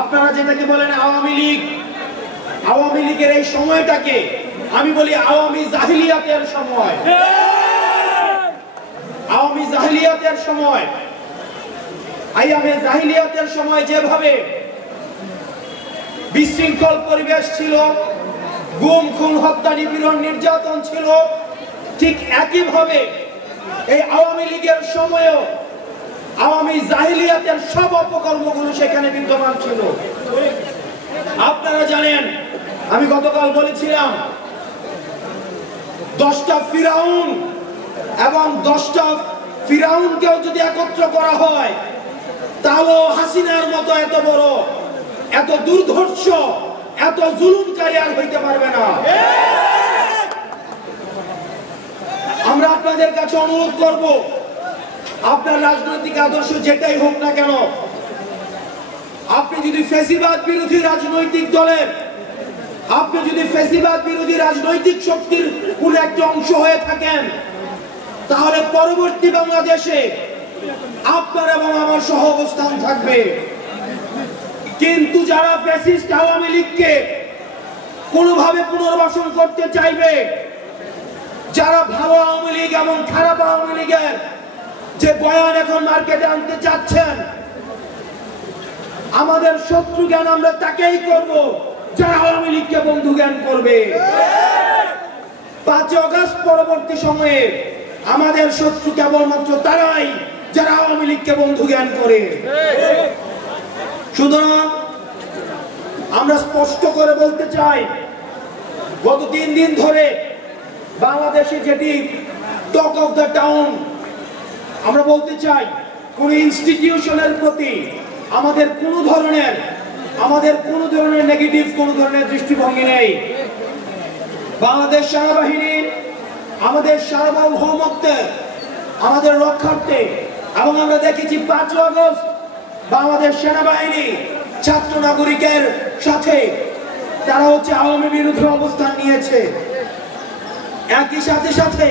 আপনারা যেটাকে বলেন আওয়ামী লীগ, আওয়ামী লীগের এই সময়টাকে আমি বলি আওয়ামী জাহিলিয়াতের সময়। আওয়ামী জাহিলিয়াতের সময়, আইয়ামে জাহিলিয়াতের সময় যেভাবে বিশৃঙ্খল পরিবেশ ছিল, গুম খুন হত্যা নিপীড়ন নির্যাতন ছিল, ঠিক একইভাবে এই আওয়ামী লীগের সময়ও আওয়ামী জাহিলিয়াতের সব অপকর্মগুলো সেখানে বিদ্যমান ছিল। আপনারা জানেন, আমি গতকাল বলেছিলাম 10টা ফিরাউন এবং 10টা ফিরাউনকেও যদি একত্র করা হয় তাহলে হাসিনার মতো এত বড়, এত দুর্ধর্ষ, এত জুলুমকারী আর হইতে পারবে না। আমরা আপনাদের কাছে অনুরোধ করব, আপনার রাজনৈতিক আদর্শ যেটাই হোক না কেন, আপনি যদি ফ্যাসিবাদ বিরোধী রাজনৈতিক দলের, আপনি যদি ফ্যাসিবাদ বিরোধী রাজনৈতিক শক্তির কোন একটা অংশ হয়ে থাকেন, তাহলে পরবর্তী বাংলাদেশে আপনার এবং আমার সহ অবস্থান থাকবে। কিন্তু যারা ফ্যাসিস্ট আওয়ামী লীগকে কোনোভাবে পুনর্বাসন করতে চাইবে, যারা ভালো আওয়ামী লীগ এবং খারাপ আওয়ামী লীগের যে বয়ান এখন মার্কেটে আনতে চাচ্ছেন, আমাদের শত্রু জ্ঞান আমরা তাকেই করব যারা আওয়ামী লীগকে বন্ধু জ্ঞান করবে। 5 আগস্ট পরবর্তী সময়ে আমাদের শত্রু কেবলমাত্র তারাই যারা আওয়ামী লীগকে বন্ধু জ্ঞান করে। সুতরাং আমরা স্পষ্ট করে বলতে চাই, গত 3 দিন ধরে বাংলাদেশে যেটি টক অফ দ্য টাউন, আমরা বলতে চাই কোন ইনস্টিটিউশনের প্রতি আমাদের কোনো ধরনের নেগেটিভ কোনো ধরনের দৃষ্টিভঙ্গি নেই। বাংলাদেশ সেনাবাহিনী আমাদের সার্বভৌমত্বের, আমাদের রক্ষার্থে, এবং আমরা দেখেছি 5 আগস্ট বাংলাদেশ সেনাবাহিনী ছাত্র নাগরিকের সাথে তারা আওয়ামী বিরোধী অবস্থান নিয়েছে। একই সাথে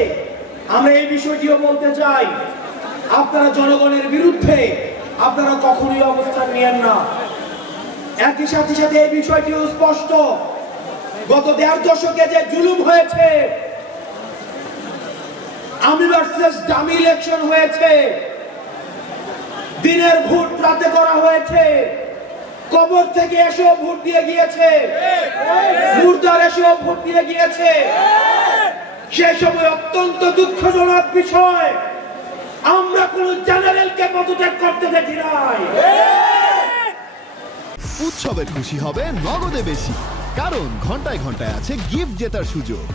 আমরা এই বিষয়টিও বলতে চাই, আপনারা জনগণের বিরুদ্ধে আপনারা কখনোই অবস্থান নিয়েন না। একই সাথে এই বিষয়টিও স্পষ্ট, গত 1.5 দশকে যে জুলুম হয়েছে, আমি ভার্সেস ডামি ইলেকশন হয়েছে, দিনের ভোট রাতে করা হয়েছে, কবর থেকে এসেও ভোট দিয়ে গিয়েছে, মুর্দার এসেও ভোট দিয়ে গিয়েছে, সে সময় অত্যন্ত দুঃখজনক বিষয়, আমরা কোন জেনারেলকে পদত্যাগ করতে দেখি নাই। উৎসবে খুশি হবে নগদে বেশি, কারণ ঘন্টায় ঘন্টায় আছে গিফট জেতার সুযোগ।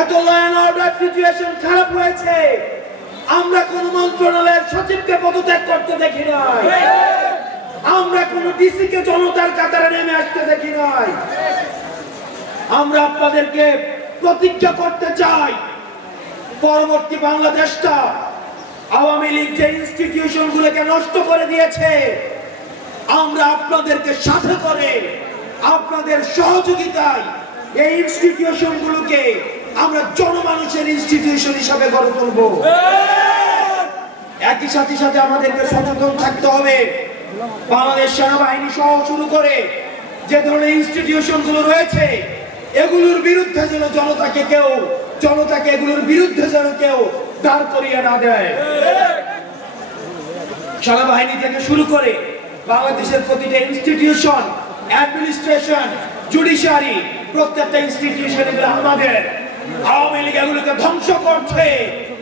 এত ল এন্ড অর্ডার সিচুয়েশন খারাপ হয়েছে, আমরা কোন মন্ত্রণালয়ের সচিবকে পদত্যাগ করতে দেখি নাই, আমরা কোন ডিসি কে জনতার কাতারে নেমে আসতে দেখি নাই। আমরা আপনাদেরকে প্রতিজ্ঞা করতে চাই, পরবর্তী বাংলাদেশটা আওয়ামী লীগ যে ইনস্টিটিউশন গুলোকে নষ্ট করে দিয়েছে, আমরা আপনাদেরকে সাথে করে আপনাদের সহযোগিতায় এই ইনস্টিটিউশন গুলোকে আমরা জনমানুষের ইনস্টিটিউশন হিসাবে গড়ে তুলব। একই সাথে আমাদেরকে সচেতন থাকতে হবে, বাংলাদেশ সেনাবাহিনী সহ শুরু করে যে ধরনের ইনস্টিটিউশন গুলো রয়েছে, এগুলোর বিরুদ্ধে যেন জনতাকে এগুলোর বিরুদ্ধে যেন কেউ দাঁড় করিয়ে না দেয়। সেনাবাহিনী থেকে শুরু করে বাংলাদেশের প্রতিটা ইনস্টিটিউশন, অ্যাডমিনিস্ট্রেশন, জুডিশিয়ারি, প্রত্যেকটা ইনস্টিটিউশন এগুলো আমাদের। আওয়ামী লীগ এগুলোকে ধ্বংস করছে,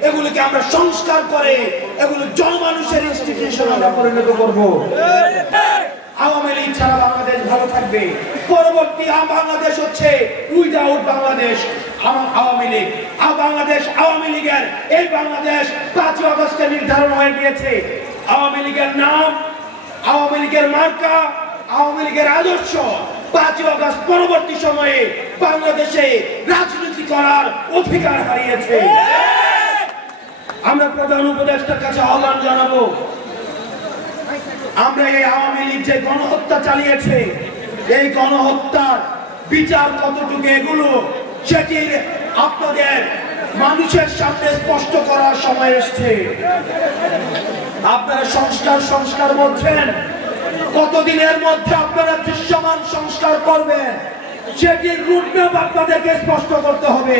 এগুলোকে আমরা সংস্কার করে এগুলো জনমানুষের ইনস্টিটিউশন আমরা পরিণত করব। আওয়ামী লীগ ছাড়া বাংলাদেশ ভালো থাকবে। পরবর্তী বাংলাদেশ হচ্ছে উইদাউট বাংলাদেশ আওয়ামী লীগ। বাংলাদেশ আওয়ামী লীগের এই বাংলাদেশ 5 আগস্টে নির্ধারণ হয়ে গিয়েছে। আওয়ামী লীগের নাম, আওয়ামী লীগের মার্কা, আওয়ামী লীগের আদর্শ 5 আগস্ট পরবর্তী সময়ে বাংলাদেশে রাজনীতি করার অধিকার হারিয়েছে। আমরা প্রধান উপদেষ্টার কাছে আহ্বান জানাবো, আমরা এই আওয়ামী লীগ যে গণহত্যা চালিয়েছে, এই গণহত্যার বিচার কতটুকু এগুলো সেটির আপনাদের মানুষের সামনে স্পষ্ট করার সময় এসেছে। আপনারা সংস্কার বলছেন, কতদিনের মধ্যে আপনারা দৃশ্যমান সংস্কার করবেন সেটির রুটম্যাপ আপনাদেরকে স্পষ্ট করতে হবে।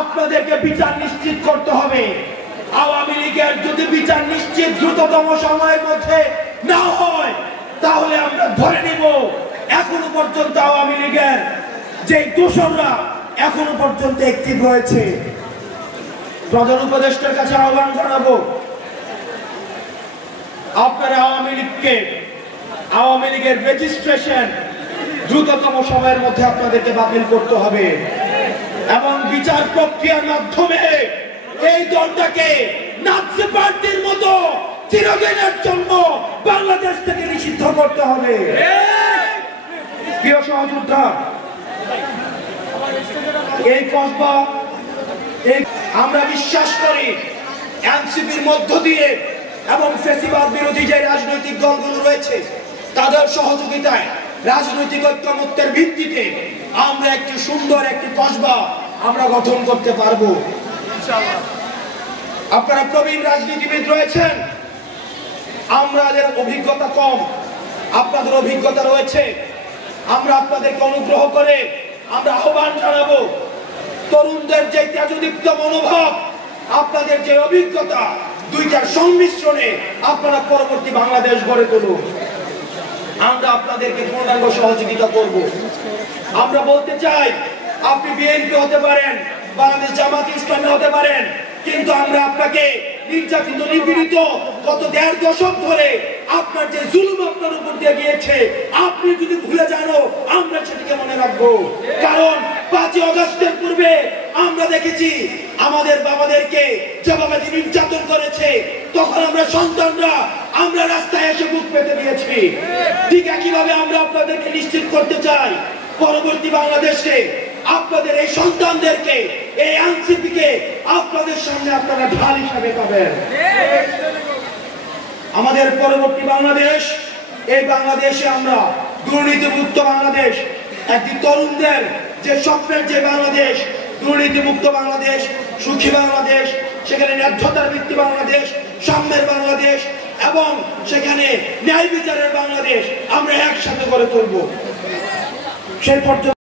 আপনাদেরকে বিচার নিশ্চিত করতে হবে। আওয়ামী লীগের যদি বিচার নিশ্চিত দ্রুততম সময়ের মধ্যে না হয় তাহলে আমরা ধরে নিব এখনো পর্যন্ত আওয়ামী লীগের যে দোষররা এখনো পর্যন্ত অ্যাক্টিভ রয়েছে। প্রধান উপদেষ্টার কাছে আহ্বান জানাবো, আপনারা আওয়ামী লীগের রেজিস্ট্রেশন দ্রুততম সময়ের মধ্যে আপনাদেরকে বাতিল করতে হবে এবং বিচার প্রক্রিয়ার মাধ্যমে এই দলটাকে নাৎসি পার্টির মতো চিরদিনের জন্য বাংলাদেশ থেকে নিষিদ্ধ করতে হবে। প্রিয় সহযোদ্ধা, এই কসবা আমরা বিশ্বাস করি এনসিপির মধ্য দিয়ে এবং ফ্যাসিবাদ বিরোধী যে রাজনৈতিক দলগুলো রয়েছে তাদের সহযোগিতায় রাজনৈতিক ঐক্যমত্যের ভিত্তিতে আমরা একটি সুন্দর একটি কসবা আমরা গঠন করতে পারবো। আপনারা প্রবীণ রাজনীতিবিদ রয়েছেন, আমাদের অভিজ্ঞতা কম, আপনাদের অভিজ্ঞতা রয়েছে। আমরা আপনাদেরকে অনুগ্রহ করে আমরা আহ্বান জানাবো, তরুণদের যে তেজদীপ্ত মনোভাব, আপনাদের যে অভিজ্ঞতা, দুইটার সংমিশ্রণে আপনারা পরবর্তী বাংলাদেশ গড়ে তুলুন। আমরা আপনাদেরকে পূর্ণাঙ্গ সহযোগিতা করব। আমরা বলতে চাই, আপনি বিএনপি হতে পারেন, বাংলাদেশ জামাত ইসলামী হতে পারেন, কিন্তু আমরা আপনাকে নির্যাতিত নিপীড়িত গত 1.5 দশক ধরে আপনার যে জুলুম আপনার উপর দিয়ে গিয়েছে আপনি যদি ভুলে যান আমরা সেটিকে মনে রাখবো। কারণ 5 আগস্টের পূর্বে আমরা দেখেছি আমাদের বাবাদেরকে যেভাবে নির্যাতন করেছে, তখন আমরা সন্তানরা আমরা রাস্তায় এসে বুক পেতে দিয়েছি। ঠিক একইভাবে আমরা আপনাদেরকে নিশ্চিত করতে চাই পরবর্তী বাংলাদেশে আপনাদের এই সন্তানদেরকে, এই এনসিপিকে আপনাদের সামনে আপনারা ঢাল হিসাবে পাবেন। আমাদের পরবর্তী বাংলাদেশ, এই বাংলাদেশে আমরা দুর্নীতিমুক্ত বাংলাদেশ, একটি তরুণদের যে স্বপ্নের যে বাংলাদেশ, দুর্নীতিমুক্ত বাংলাদেশ, সুখী বাংলাদেশ, সেখানে ন্যায্যতার ভিত্তি বাংলাদেশ, সাম্যের বাংলাদেশ এবং সেখানে ন্যায় বিচারের বাংলাদেশ আমরা একসাথে গড়ে তুলব। সেই পর্যন্ত